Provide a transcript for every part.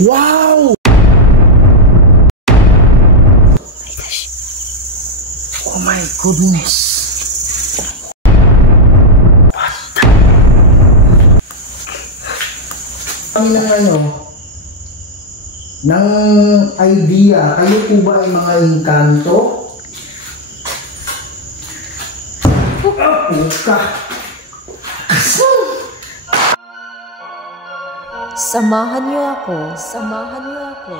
Wow! My gosh. Oh my goodness. Ang ng idea, kayo po ba ay mga engkanto? Samahan niyo ako. Samahan niyo ako.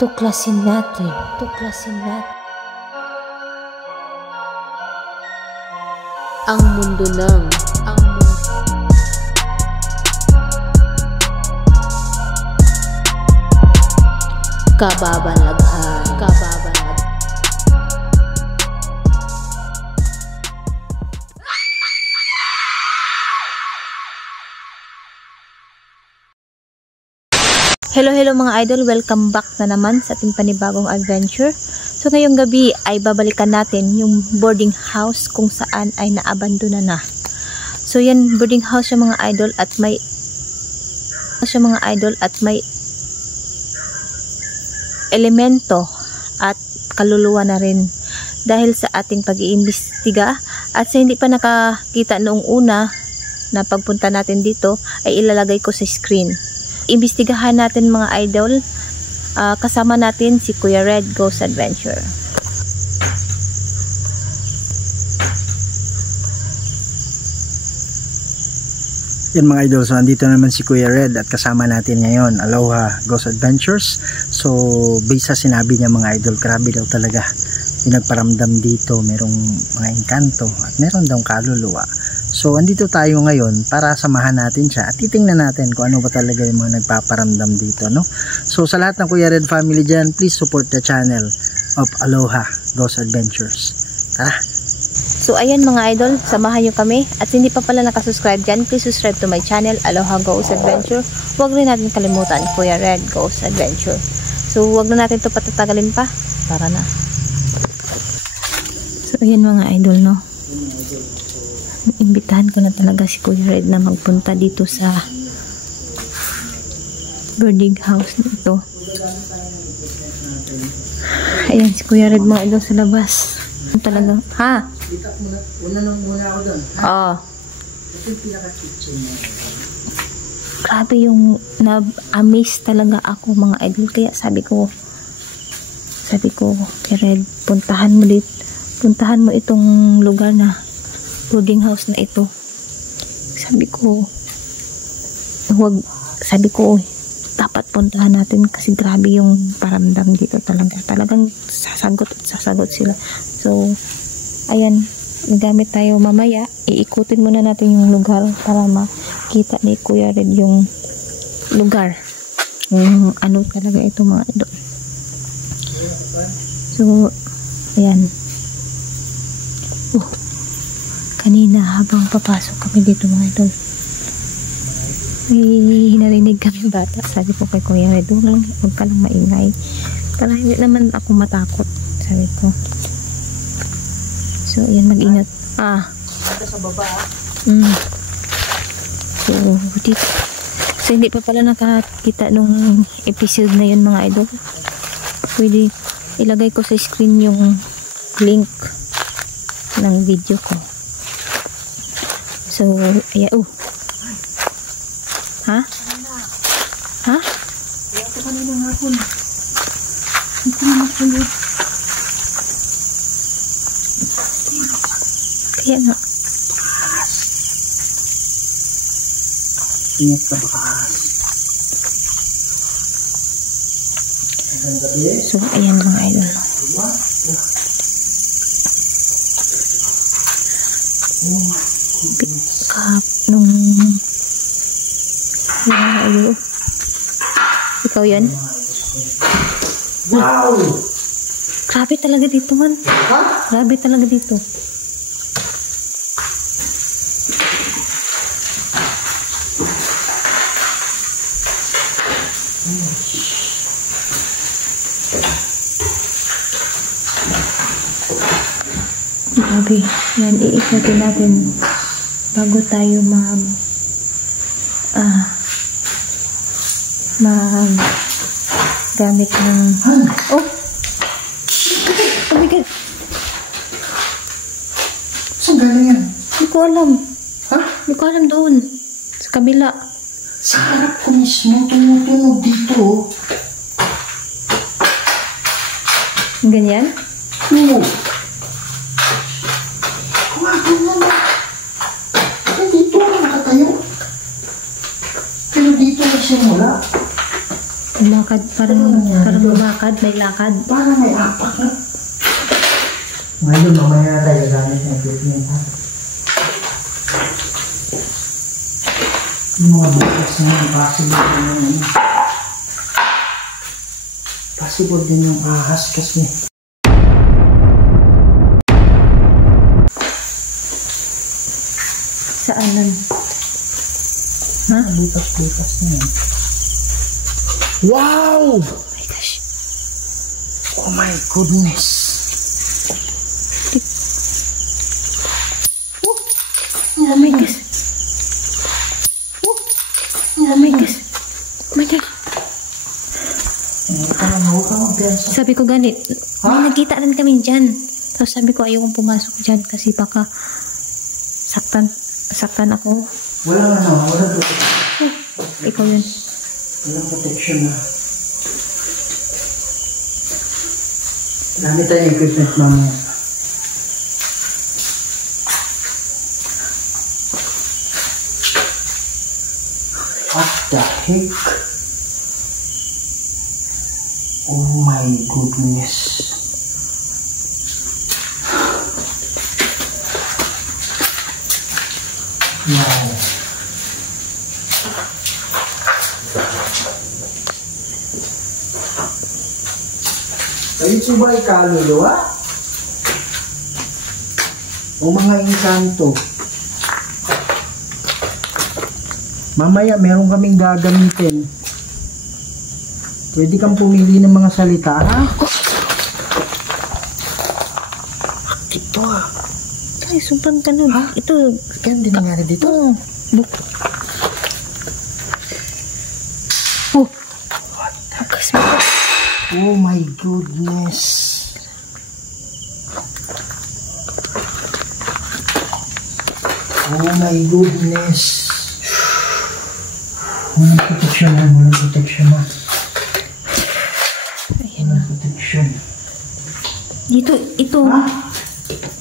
Tuklasin natin. Tuklasin natin. Ang mundo ng kababalaghan. Hello mga idol, welcome back na naman sa ating panibagong adventure. So ngayong gabi ay babalikan natin yung boarding house kung saan ay naabandona na. So yan, boarding house yung mga idol at may elemento at kaluluwa na rin dahil sa ating pag-iimbestiga at sa hindi pa nakakita noong una na pagpunta natin dito ay ilalagay ko sa screen. Imbestigahan natin mga idol, kasama natin si Kuya Red Ghost Adventure. Yan mga idol, so andito naman si Kuya Red at kasama natin ngayon Aloha Ghost Adventures. So based sa sinabi niya mga idol, grabe daw talaga yung nagparamdam dito, merong mga engkanto at meron daw kaluluwa. So andito tayo ngayon para samahan natin siya at titingnan natin kung ano ba talaga yung mga nagpaparamdam dito, no? So sa lahat ng Kuya Red family dyan, please support the channel of Aloha Ghost Adventures. Tara! So ayan mga idol, samahan nyo kami at hindi pa pala nakasubscribe dyan, please subscribe to my channel Aloha Ghost Adventure. Huwag rin natin kalimutan Kuya Red Ghost Adventure. So huwag na natin ito patatagalin pa, tara na. So ayan mga idol, no, imbitahan ko na talaga si Kuya Red na magpunta dito sa boarding house nito. Ayan si Kuya Red mga idol sa labas. Talaga, ha? Muna ako doon. Oo. Ito yung pinaka-kitchen niya. Grabe yung na-amaze talaga ako mga idol. Kaya sabi ko kay Red, puntahan mo itong lugar na boarding house na ito. Sabi ko dapat puntahan natin kasi grabe yung paramdam dito talagang sasagot sila. So ayan, gamit tayo mamaya, iikutin muna natin yung lugar para makita ni Kuya Red yung lugar, yung ano talaga ito mga idol. So ayan, kanina habang papasok kami dito mga idol, may narinig kami bata. Sabi ko kay Kuya Red, huwag ka lang maingay para hindi naman ako matakot, sabi ko. So ayan, mag-ingat. Sa baba. So hindi pa pala nakakita nung episode na yun mga idol. Pwede ilagay ko sa screen yung link ng video ko. So ayan, ha? Ito kanina nga po. Ito na makulo. Kaya nga. Ingat ka bakas. So ayan mga idol. Pick up nung ikaw yan? Wow! Grabe talaga dito man. Ha? Grabe talaga dito. Grabe. Yan, iikutin natin bago tayo gamit ng... Oh! Oh my God! Saan galing yan? Hindi ko alam. Ha? Hindi ko alam doon. Sa kabila. Sa harap ko mismo, tumutunog dito. Ganyan? Oo. Kumagal naman. Dito nakatayo. Pero dito nagsimula. Lumakad, parang lumakad, may lakad. Parang may apak na. Ngayon, mamaya na tayo gamit ng equipment, ha? Yung mga bukas na yun, possible din yung ahas kasi. Saan nun? Ha? Bukas na yun. Wow! Oh my gosh. Oh my goodness. Oh my gosh. Oh my gosh. Oh my gosh. Sabi ko ganit. May nakita rin kami dyan. Tapos sabi ko ayokong pumasok dyan kasi baka saktan ako. Walang protection. Ikaw yun. Walang protection na. Gamit tayo yung equipment mamaya. What the heck? Oh my goodness. Wow. Kayo ba ay kaluluwa? O mga inkanto? Mamaya meron kaming gagamitin. Pwede kang pumili ng mga salita, ha? Ito ah. Ay, sobrang ganun. Ha? Ito. Kaya hindi nangyari dito? Oh. Oh my goodness. Oh my goodness. Walang protection na. Walang protection na. Walang protection. Dito, ito. Ha?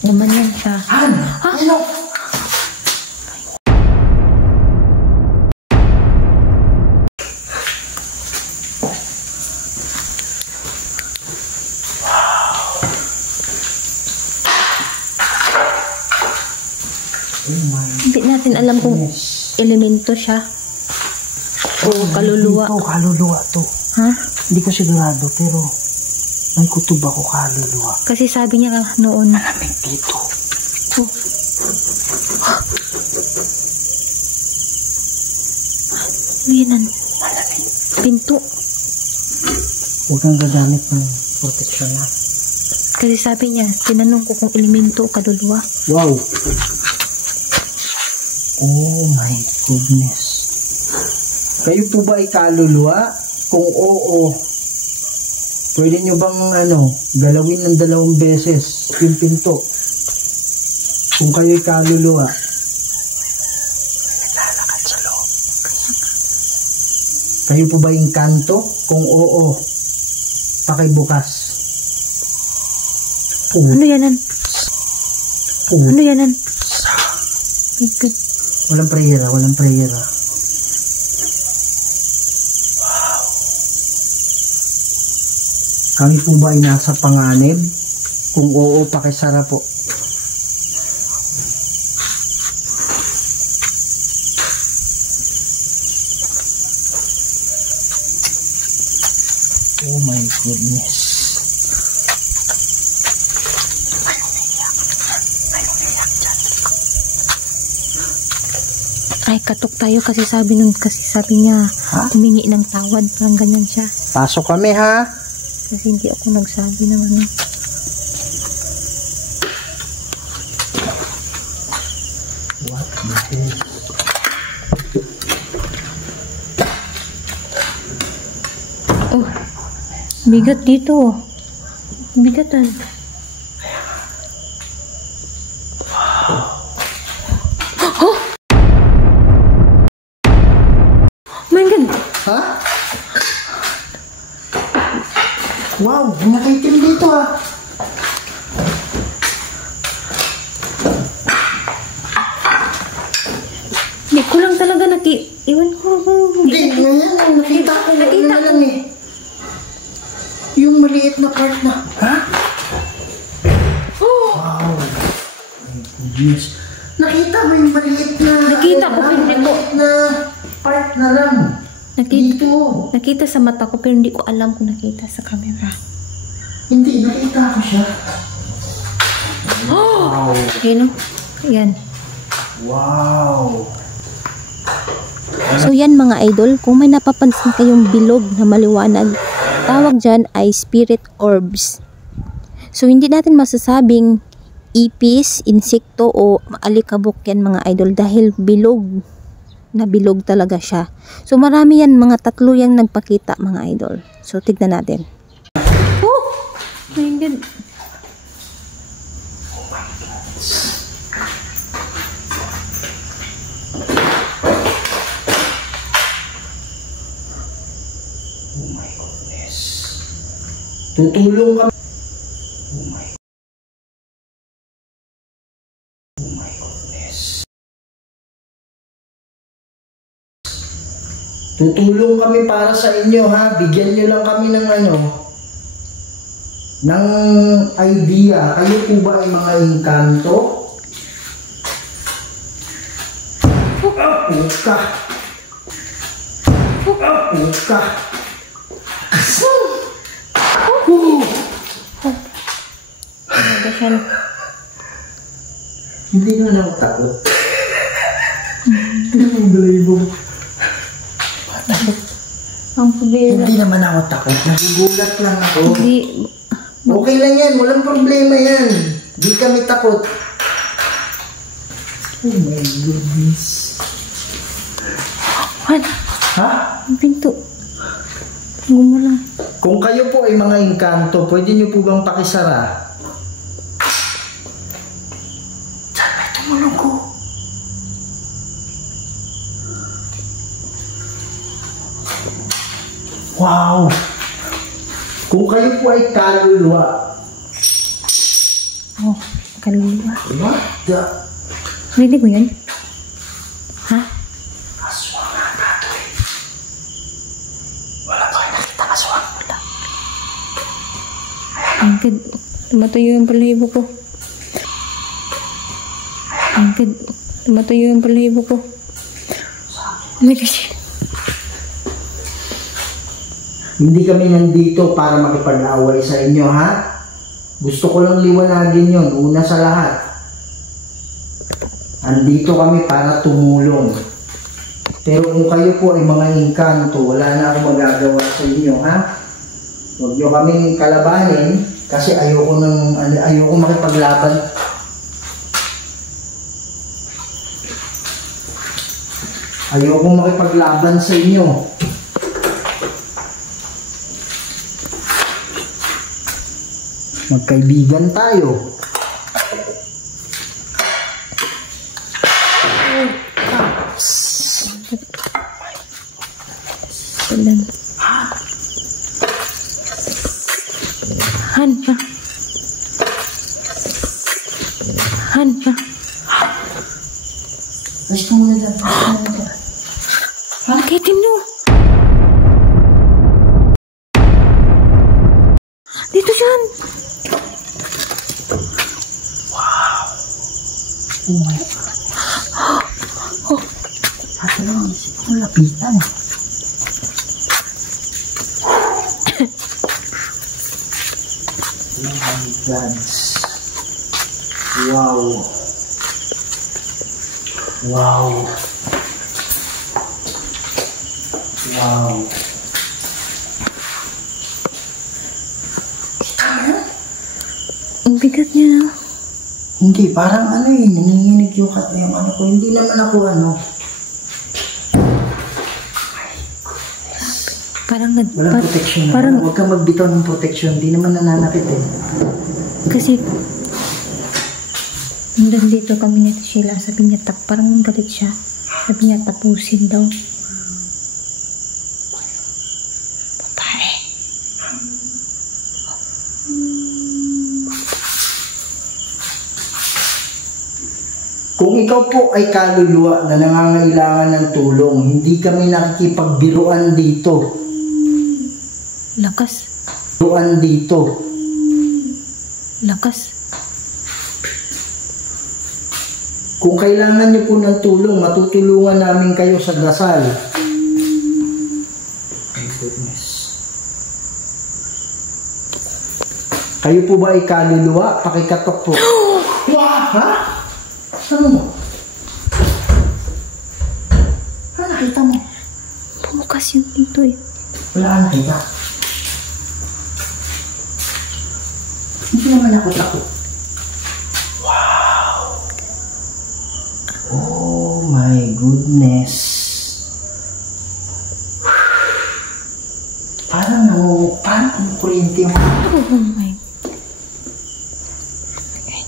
Gumanyan siya. Han! Ha? Ano? Hindi natin alam kung elemento siya. O kaluluwa. Ito, kaluluwa to. Ha? Hindi ko sigurado, pero may kutob ako kaluluwa. Kasi sabi niya noon. Malamig dito. Ito. Ano yan? Malamig. Pinto. Huwag kang gagamit ng protection na. Kasi sabi niya, tinanong ko kung elemento o kaluluwa. Wow! Oh my goodness. Kayo po ba ay kaluluwa? Kung oo, pwede nyo bang galawin ng 2 beses yung pinto? Kung kayo ay kaluluwa. Naglalakad sa loob. Kayo po ba yung kanto? Kung oo, pakibukas. Ano yanan? Ano yanan? Good. Walang prayera, walang prayera. Wow. Kami po ba ay nasa panganib? Kung oo, pakisara po. Oh my goodness. Ay, katok tayo kasi sabi niya, humingi ng tawad, parang ganyan siya. Pasok kami, ha? Kasi hindi ako nagsabi ng ano. What the hell? Oh, bigat dito. Bigatan. Oh! My God! Ha? Wow, nakaitim dito ah. Hindi ko lang talaga iwan ko. Hindi, ngayon, nakita ko na lang eh. Yung maliit na part na, ha? Oh! Wow. Yes. Nakita mo yung maliit na, Nakita ko, pero hindi ko. maliit na part na lang. Dito. Nakita sa mata ko, pero hindi ko alam kung nakita sa camera. Hindi, nakita ko siya. Oh! Ayun o. Ayan. Wow. So yan mga idol, kung may napapansin kayong bilog na maliwanag, tawag dyan ay spirit orbs. So hindi natin masasabing ipis, insekto o alikabok yan mga idol dahil bilog na bilog talaga siya. So marami yan, mga 3 yang nagpakita mga idol. So tignan natin. Oh! My God. Oh my goodness. Tutulong kami. Oh my. Oh my goodness. Tutulong kami para sa inyo ha. Bigyan nyo lang kami ng ng idea. Kayo po ba ay mga engkanto? Puka. Puka. Hindi naman ako takot. Hindi naman balaybong. Ang problema. Hindi naman ako takot. Nagugulat lang ako. Hindi. Okay lang yan. Walang problema yan. Di kami takot. Oh my goodness. What? Ha? Ang pinto. Gumulang. Kung kayo po ay mga engkanto, pwede nyo po bang pakisara? Diyan may tumulong ko. Wow! Kung kayo po ay kaluluwa. Oh, kaluluwa. What the? Rinig mo yun? Ha? Aswang nga nato eh. Wala ba kayo nakita aswang? Wala. Ang God. Tumatayo yung balahibo ko. Ang God. Tumatayo yung balahibo ko. Oh my gosh. Hindi kami nandito para makipag-away sa inyo, ha? Gusto ko lang liwanagin yon. Una sa lahat, andito kami para tumulong. Pero kung kayo po ay mga engkanto, wala na akong magagawa sa inyo, ha? Huwag nyo kaming kalabanin kasi ayoko makipaglaban. Ayoko makipaglaban sa inyo. Magkaibigan tayo. Salam. Han pa. Han pa. Gusto mo na dyan. Ang itim no. Dito siyan. Oh my God. Oh. Ate lang, isip ko lapitan. Oh my God. Wow. Wow. Wow. Ang bigat niya no. Hindi, parang nanginginig yung ko. Hindi naman ako Walang protection. Parang, Huwag kang magbitaw ng protection. Di naman nananakit eh. kasi, nandito kami ni Sheila, sabi niya, parang galit siya. Sabi niya, tapusin daw. Babae. Kung ikaw po ay kaluluwa na nangangailangan ng tulong, hindi kami nakikipagbiruan dito. Lakas. Biruan dito. Lakas. Kung kailangan niyo po ng tulong, matutulungan namin kayo sa dasal. My goodness. Kayo po ba ay kaluluwa? Pakikatok po. Wow! Ha? Ano mo? Ano nakita mo? Bumukas yung pinto eh. Wala ka nakita. Hindi naman ako takot. Wow! Oh my goodness. Parang kuryente yung Oh my.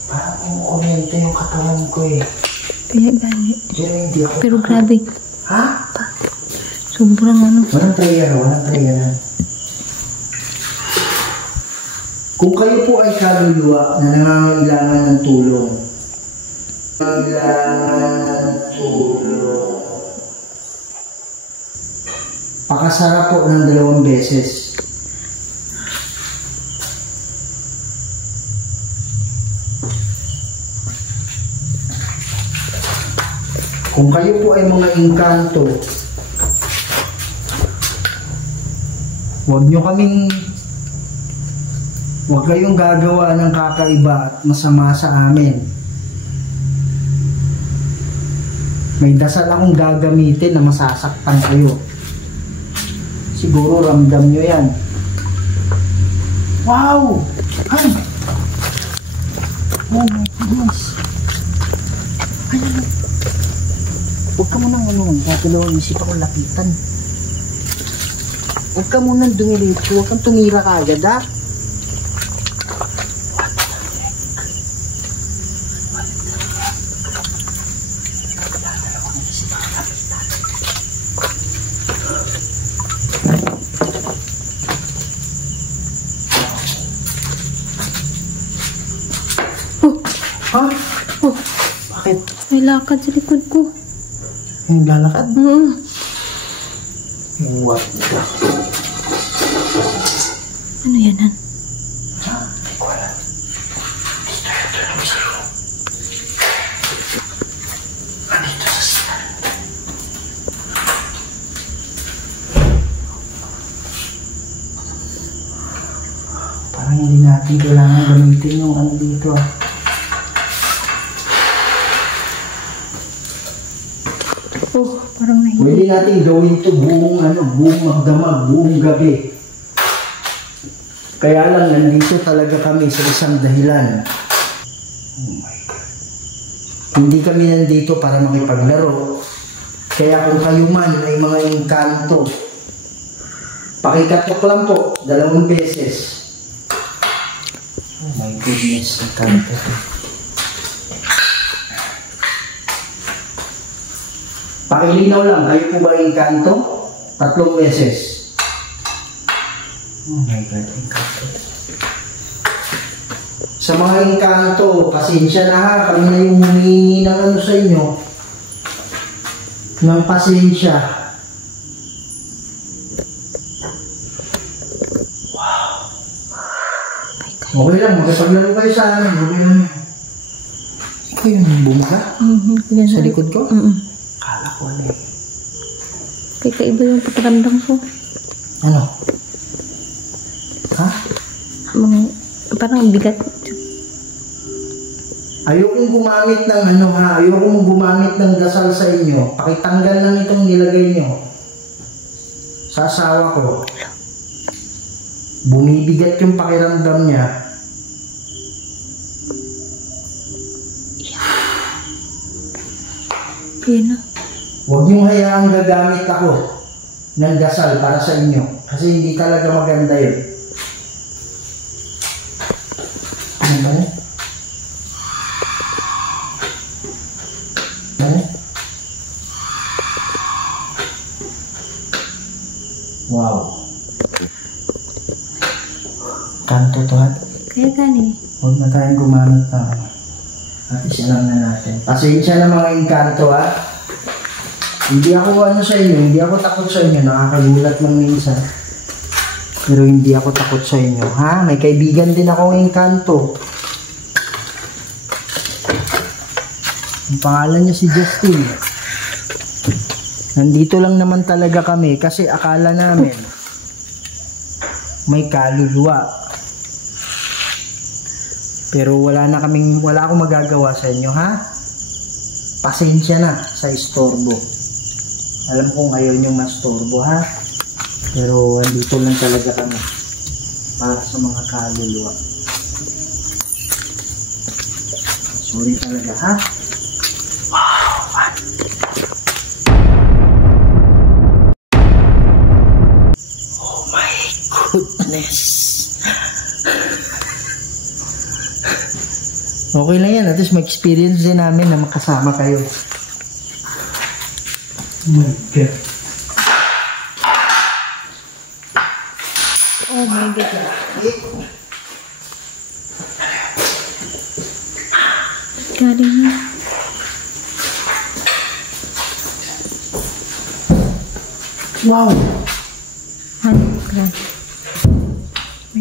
parang kuryente yung katawan ko eh. Kaya gani. Pero hindi ako Pero takot. grabe. Ha? Sobrang ano. Walang prayer. Kung kayo po ay kaluluwa na nangangailangan ng tulong, pakasara po ng 2 beses. Kung kayo po ay mga engkanto, huwag kayong gagawa ng kakaiba at masama sa amin. May dasal akong gagamitin na masasaktan kayo. Siguro ramdam nyo yan. Wow! Ay! Oh my goodness! Ay! Huwag ka munang tatulungan, isip akong lapitan. Huwag ka munang dumiretso, huwag kang tumira ka agad, ha? Ha? Oh, Bakit? may lakad sa likod ko. Yung lalakad? What the? Ano yan, Han? Hindi ko alam. Ito lang sa loob. Andito sa sila. Parang hindi natin kailangan gamitin yung ano dito ah. Oh, parang nahihinig. Pwede natin gawin ito buong magdamag, buong gabi. Kaya lang, nandito talaga kami sa isang dahilan. Oh my God. Hindi kami nandito para makipaglaro. Kaya kung kayo man ay mga engkanto, pakikatok lang po, 2 beses. Oh my goodness, engkanto. Pakilinaw lang, kayo po ba engkanto? 3 beses. Oh my God, engkanto. Sa mga engkanto, pasensya na ha, kami na yung humingi ng ano sa inyo. Ng pasensya. Wow. Okay lang, magkapaglaro kayo sa amin. Okay lang. Ikaw yung bumuka? Sa likod ko? Kala ko ano eh. Kaya iba yung pakiramdam ko. Ano? Ha? Parang bigat. Ayokong gumamit ng ano ha, ayokong gumamit ng dasal sa inyo. Pakitanggal lang itong nilagay nyo. Sa asawa ko. Bumibigat yung pakiramdam niya. Yan na. Huwag niyong hayaang gagamit ako ng dasal para sa inyo. Kasi hindi talaga maganda yun. Ano? Wow. Kanto to, ha? Kaya gani. Huwag na tayong gumamit na. At isalam na natin. Pasensya na mga inkanto, ha? Hindi ako sa inyo, hindi ako takot sa inyo. Nakakagulat lang minsan. Pero hindi ako takot sa inyo, ha? May kaibigan din akong inkanto. Ang pangalan niya si Justin. Nandito lang naman talaga kami kasi akala namin may kaluluwa. Pero wala akong magagawa sa inyo, ha? Pasensya na sa istorbo. Alam kong ayaw niyong mastorbo, ha? Pero andito lang talaga kami para sa mga kaluluwa. Sorry talaga, ha? Goodness. Okay lang yan. At least ma-experience din namin na makasama kayo. Oh my God. Oh my God. Galing na. Wow. Ano? Grabe.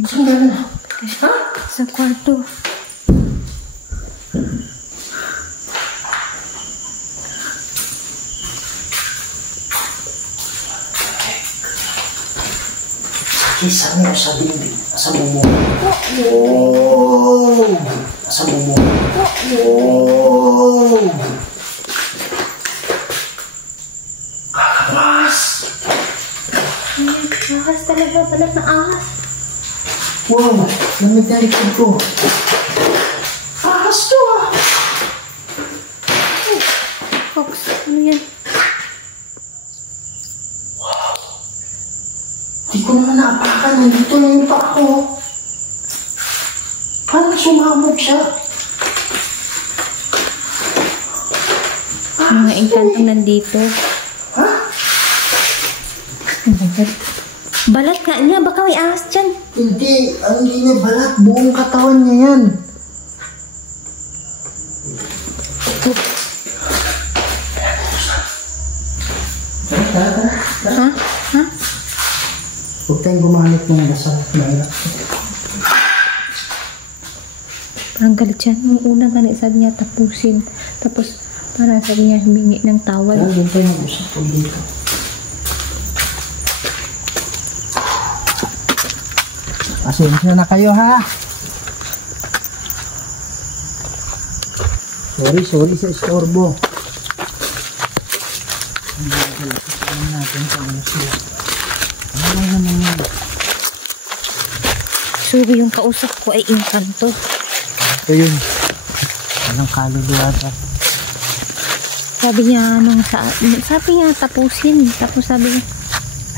Saan galing? Ha? Sa kwarto. Kisa mo sa bibig. Nasa mumo. Oh! Nasa mumo. Oh! Kakamas! Ahas talaga. Balat na ahas. Wow! Lamig na likod ko. Ahas to, ah! Fox, ano yan? Hindi ko naman naapakan. Nandito na yung paa ko. Parang sumabog siya. Mga engkantong nandito. Ha? Balat nga niya. Baka may ahas dyan. Hindi. Ang hindi niya balat. Buong katawan niya yan. Tara. Ha? Ha? Huwag tayong gumamit ng dasal. Parang galit siya. Nung una galit, sabi niya tapusin. Tapos parang sabi niya humingi ng tawad. Doon tayo mag-usap po dito. Pasensya na kayo, ha? Sorry sa istorbo. Natin sa ano siya. Ano lang naman yun? Sorry, yung kausap ko ay engkanto. Ito yun. Walang kaluluwa. Sabi niya tapusin. Tapos sabi niya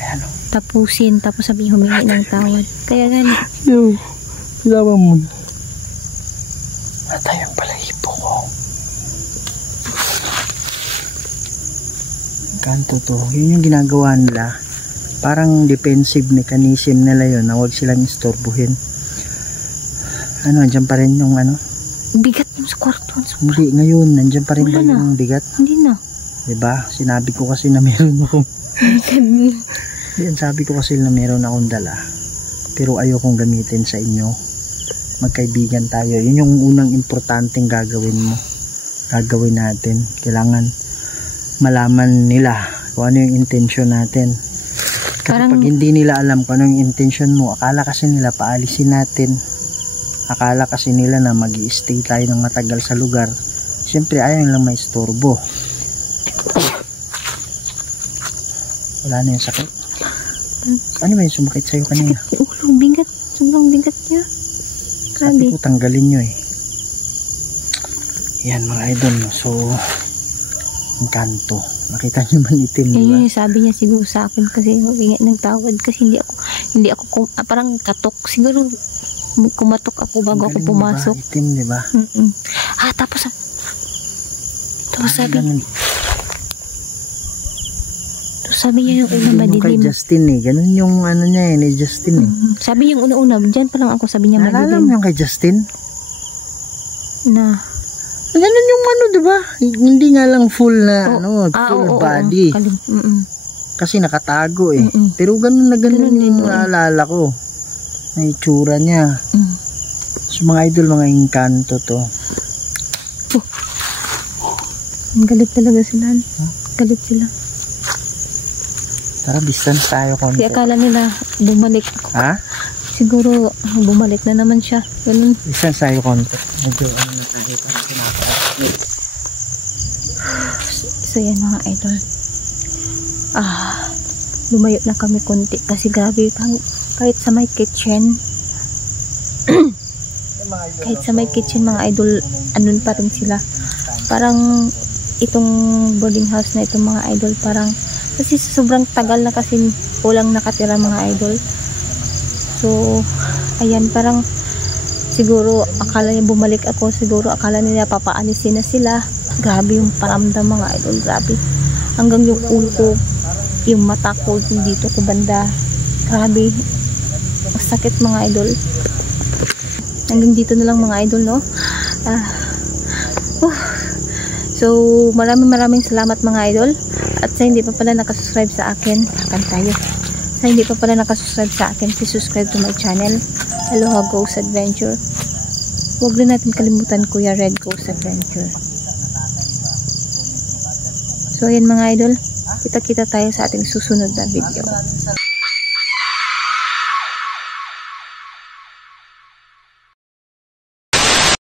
Ayan o. tapusin. Tapos sabi niya humingi ng tawad. Kaya gani. Yo, pilawan mo. At ayun pala hipo ko. Kanto to. Yun yung ginagawa nila. Parang defensive mechanism nila yun na huwag silang istorbuhin. Ano, andyan pa rin yung ano? Bigat mo sa kwarto. Hindi, ngayon, nandyan pa rin ba Wala na. yung bigat? Hindi na. Diba? Sinabi ko kasi na meron akong... Yan, sabi ko kasi na meron akong dala. Pero ayokong gamitin sa inyo. Magkaibigan tayo. Yun yung unang importanteng gagawin mo. Gagawin natin. Kailangan malaman nila kung ano yung intention natin. Kasi Parang... pag hindi nila alam kung ano yung intention mo, akala kasi nila paalisin natin. Akala kasi nila na mag-i-stay tayo ng matagal sa lugar. Siyempre ayaw lang may istorbo. Wala na yung sakit. Ano ba yung sumakit sa'yo kanina? Sakit yung ulo. Bigat. Sobrang bigat niya. Sabi Grabe. ko tanggalin nyo eh. Yan mga idol. So, engkanto. Nakita niyo man itim, di ba? Yun yung sabi niya siguro sa akin kasi humingi ng tawad kasi hindi ako parang katok. Siguro kumatok ako bago ako Galing, pumasok. Diba? Itim, di ba? Tapos sabi niya yung una Yung kay madilim. Justin eh. Ganun yung ano niya eh, ni Justin eh. Sabi niya yung una-una, dyan pa lang ako, sabi niya Naalala mo madilim. yung kay Justin? Na, Ganun yung ano, di ba? Hindi nga lang full na, full body. Kasi nakatago eh. Pero ganun na ganun yung naalala ko. May itsura niya. So mga idol, mga engkanto to. Ang galit talaga sila. Galit sila. Tara, distance tayo konti. Di akala nila bumalik ako. Ha? Siguro bumalik na naman siya. Ganun. Distance tayo konti. Medyo ano na tayo. So yan mga idol. Lumayo na kami konti kasi grabe kahit sa may kitchen mga idol, andun pa rin sila. Parang itong boarding house na itong mga idol, parang kasi sobrang tagal na kasi walang nakatira mga idol. So ayan, parang siguro akala niya bumalik ako, siguro akala nila papaalisin na sila. Grabe yung paramdam mga idol, grabe. Hanggang yung ulo ko, yung mata ko dito ko banda, grabe. Sakit mga idol. Hanggang dito na lang mga idol, no? So maraming salamat mga idol. At sa hindi pa pala nakasubscribe sa akin, sa hindi pa pala nakasubscribe sa akin, please subscribe to my channel, Aloha Ghost Adventure. Huwag rin natin kalimutan Kuya Red Ghost Adventure. So ayan mga idol, kita-kita tayo sa ating susunod na video.